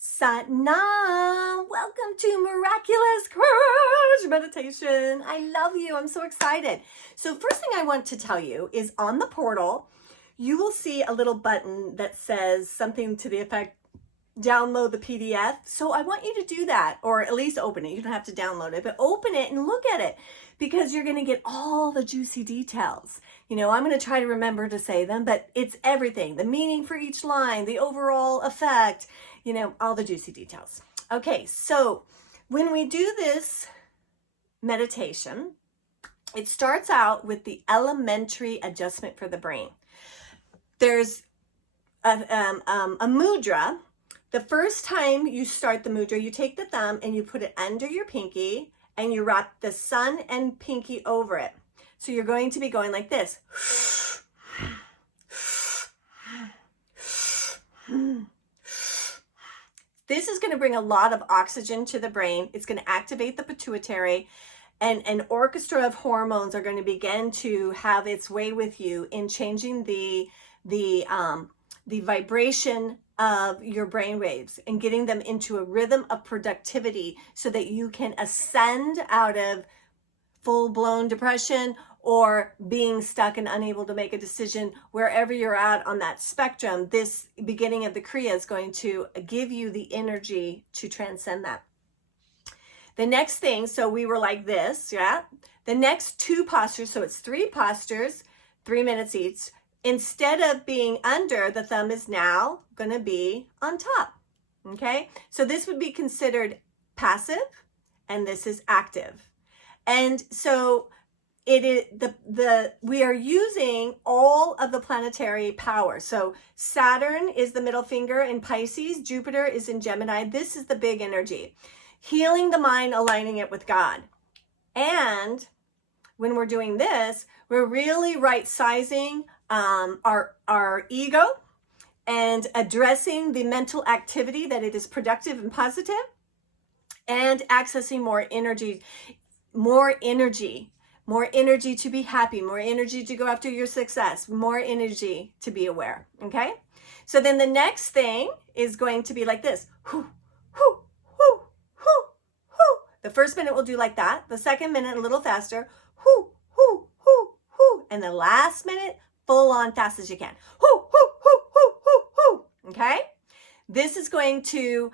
Satnam! Welcome to Miraculous Courage Meditation. I love you. I'm so excited. So first thing I want to tell you is on the portal, you will see a little button that says something to the effect, download the PDF. So I want you to do that, or at least open it. You don't have to download it, but open it and look at it because you're going to get all the juicy details. You know, I'm going to try to remember to say them, but it's everything, the meaning for each line, the overall effect, you know, all the juicy details. Okay, so when we do this meditation, it starts out with the elementary adjustment for the brain. There's a mudra. The first time you start the mudra, you take the thumb and you put it under your pinky and you wrap the sun and pinky over it. So you're going to be going like this. This is going to bring a lot of oxygen to the brain. It's going to activate the pituitary, and an orchestra of hormones are going to begin to have its way with you in changing the vibration of your brain waves and getting them into a rhythm of productivity so that you can ascend out of full-blown depression or being stuck and unable to make a decision. Wherever you're at on that spectrum, this beginning of the Kriya is going to give you the energy to transcend that. The next thing, so we were like this, yeah? The next two postures, so it's 3 postures, 3 minutes each. Instead of being under, the thumb is now going to be on top, okay? So this would be considered passive, and this is active. And so it is we are using all of the planetary power. So Saturn is the middle finger in Pisces, Jupiter is in Gemini. This is the big energy. Healing the mind, aligning it with God. And when we're doing this, we're really right-sizing our ego and addressing the mental activity that it is productive and positive, and accessing more energy to be happy, more energy to go after your success, more energy to be aware. Okay, so then the next thing is going to be like this. The first minute we'll do like that. The second minute a little faster. And the last minute full on fast as you can. Okay? This is going to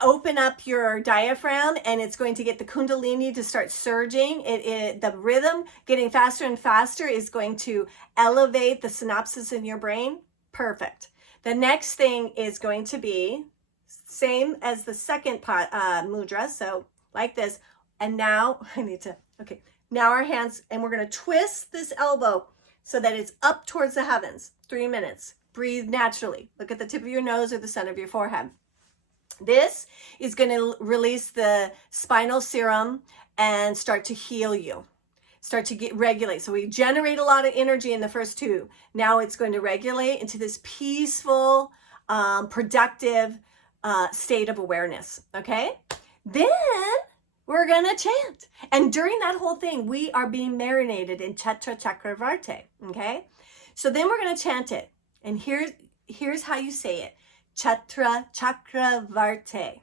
open up your diaphragm, and it's going to get the kundalini to start surging. The rhythm getting faster and faster is going to elevate the synapses in your brain. Perfect. The next thing is going to be same as the second mudra. So like this. And now now our hands, and we're going to twist this elbow so that it's up towards the heavens. 3 minutes. Breathe naturally. Look at the tip of your nose or the center of your forehead. This is going to release the spinal serum and start to heal you. Start to regulate. So we generate a lot of energy in the first 2. Now it's going to regulate into this peaceful, productive state of awareness. Okay? Then we're going to chant. And during that whole thing, we are being marinated in Chatra Chakravarti. Okay? So then we're going to chant it. And here's how you say it. Chatra Chakravarti.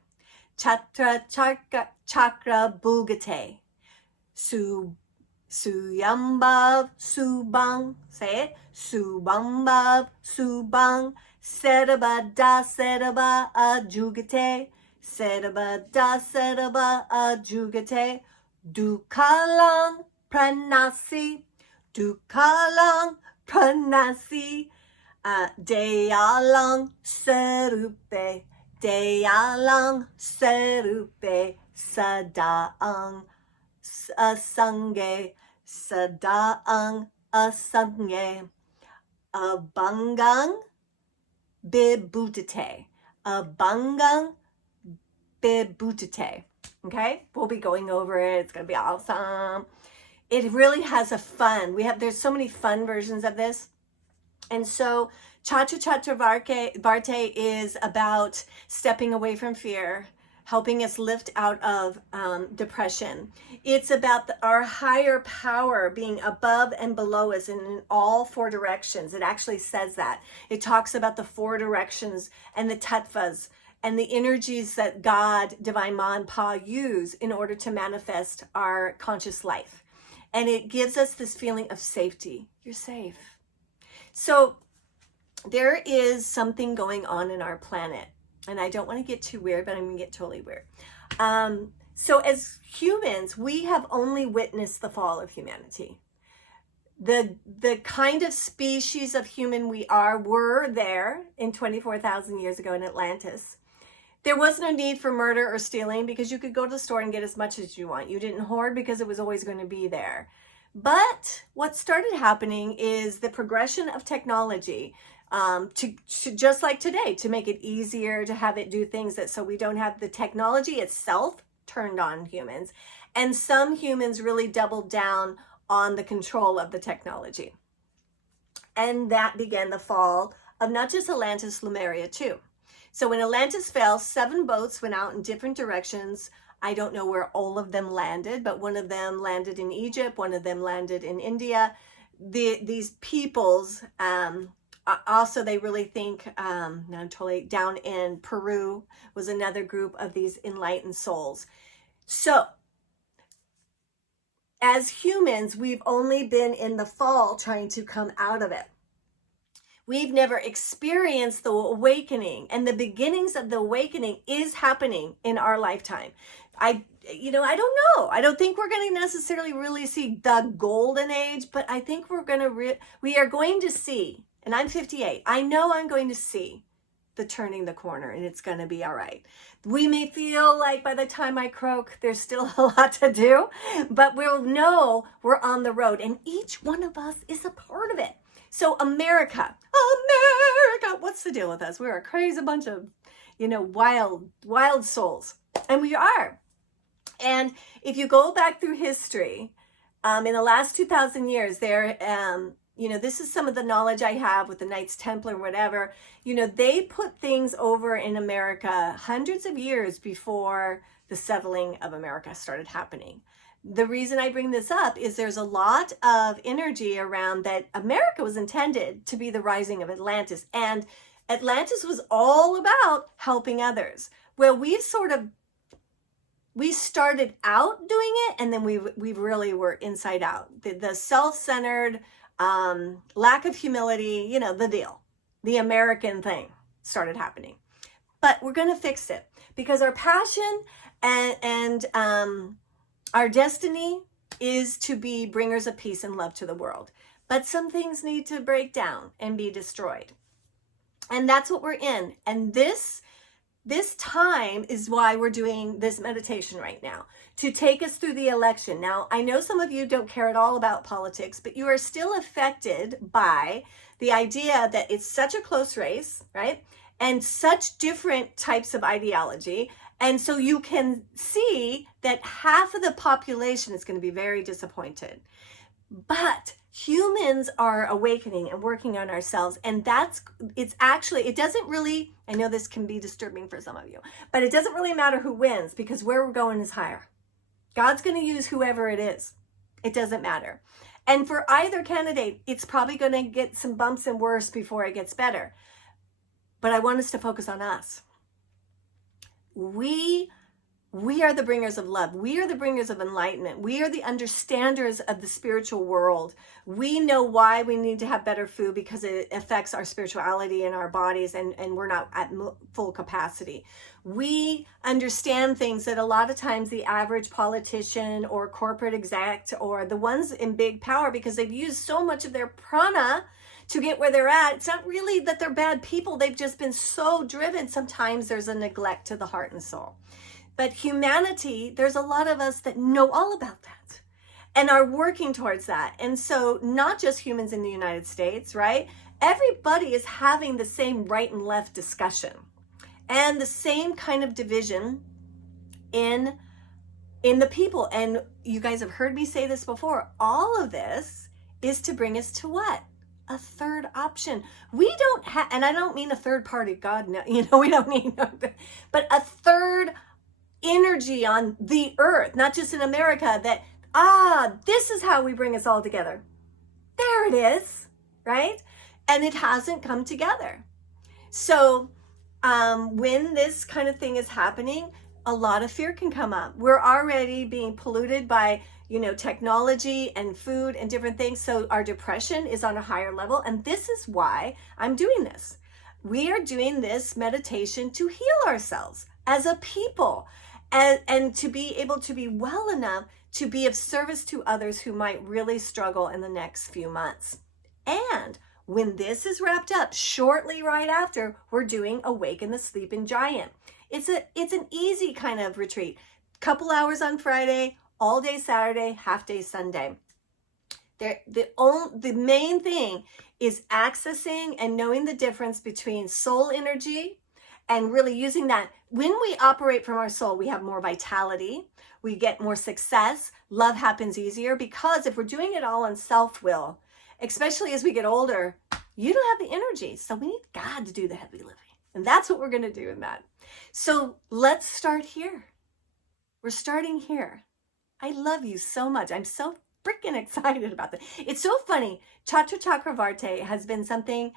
Chatra Chakra Bhugate. Suyambhav Subang. Say it. Subambhav Subang. Seraba da seraba ajugate. Seraba da seraba ajugate. Dukalang pranasi. Dukalang pranasi. Deyalang serupe. Deyalang serupe. Sadaang asange. Sadaang asange. Abangang bibutate. Abangang bibutate. Okay, we'll be going over it. It's gonna be awesome. It really has a fun. There's so many fun versions of this. And so Chatra Chakravarti is about stepping away from fear, helping us lift out of depression. It's about our higher power being above and below us and in all four directions. It actually says that. It talks about the four directions and the tattvas and the energies that God, Divine Ma and Pa use in order to manifest our conscious life. And it gives us this feeling of safety. You're safe. So there is something going on in our planet. And I don't want to get too weird, but I'm going to get totally weird. So as humans, we have only witnessed the fall of humanity. The kind of species of human we were there in 24,000 years ago in Atlantis. There was no need for murder or stealing because you could go to the store and get as much as you want. You didn't hoard because it was always going to be there. But what started happening is the progression of technology to just like today, to make it easier to have it do things that so we don't have the technology itself turned on humans. And some humans really doubled down on the control of the technology. And that began the fall of not just Atlantis, Lemuria too. So when Atlantis fell, 7 boats went out in different directions. I don't know where all of them landed, but one of them landed in Egypt, one of them landed in India. These peoples, also they really think, now I'm totally down in Peru was another group of these enlightened souls. So as humans, we've only been in the fall trying to come out of it. We've never experienced the awakening, and the beginnings of the awakening is happening in our lifetime. I don't know. I don't think we're going to necessarily really see the golden age, but I think we are going to see, and I'm 58. I know I'm going to see the turning the corner, and it's going to be all right. We may feel like by the time I croak, there's still a lot to do, but we'll know we're on the road, and each one of us is a part of it. So America, what's the deal with us? We're a crazy bunch of, wild souls. And we are. And if you go back through history, in the last 2,000 years, this is some of the knowledge I have with the Knights Templar and whatever, they put things over in America hundreds of years before the settling of America started happening. The reason I bring this up is there's a lot of energy around that America was intended to be the rising of Atlantis. And Atlantis was all about helping others. Well, we started out doing it, and then we really were inside out. The self-centered, lack of humility, the deal. The American thing started happening. But we're going to fix it because our passion and our destiny is to be bringers of peace and love to the world. But some things need to break down and be destroyed. And that's what we're in. And this time is why we're doing this meditation right now, to take us through the election. Now, I know some of you don't care at all about politics, but you are still affected by the idea that it's such a close race, right? And such different types of ideology. And so you can see that half of the population is going to be very disappointed. But humans are awakening and working on ourselves. And it doesn't really, I know this can be disturbing for some of you, but it doesn't really matter who wins because where we're going is higher. God's going to use whoever it is. It doesn't matter. And for either candidate, it's probably going to get some bumps and worse before it gets better. But I want us to focus on us. We are the bringers of love. We are the bringers of enlightenment. We are the understanders of the spiritual world. We know why we need to have better food because it affects our spirituality and our bodies, and we're not at full capacity. We understand things that a lot of times the average politician or corporate exec or the ones in big power, because they've used so much of their prana to get where they're at. It's not really that they're bad people. They've just been so driven. Sometimes there's a neglect to the heart and soul. But humanity, there's a lot of us that know all about that and are working towards that. And so not just humans in the United States, right? Everybody is having the same right and left discussion and the same kind of division in the people. And you guys have heard me say this before. All of this is to bring us to what? A third option. We don't have, and I don't mean a third party, God, no, we don't need, but a third energy on the earth, not just in America, that, this is how we bring us all together. There it is, right? And it hasn't come together. So when this kind of thing is happening, a lot of fear can come up. We're already being polluted by, technology and food and different things. So our depression is on a higher level. And this is why I'm doing this. We are doing this meditation to heal ourselves as a people, and to be able to be well enough to be of service to others who might really struggle in the next few months. And when this is wrapped up, shortly right after, we're doing Awaken the Sleeping Giant. It's an easy kind of retreat. Couple hours on Friday, all day Saturday, half day Sunday. The main thing is accessing and knowing the difference between soul energy and really using that. When we operate from our soul, we have more vitality, we get more success, love happens easier, because if we're doing it all on self-will, especially as we get older, you don't have the energy. So we need God to do the heavy lifting. And that's what we're going to do in that. So let's start here. We're starting here. I love you so much. I'm so freaking excited about that. It's so funny. Chatra Chakravarti has been something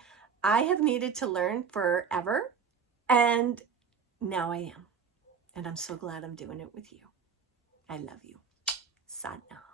I have needed to learn forever. And now I am. And I'm so glad I'm doing it with you. I love you. Sadhana.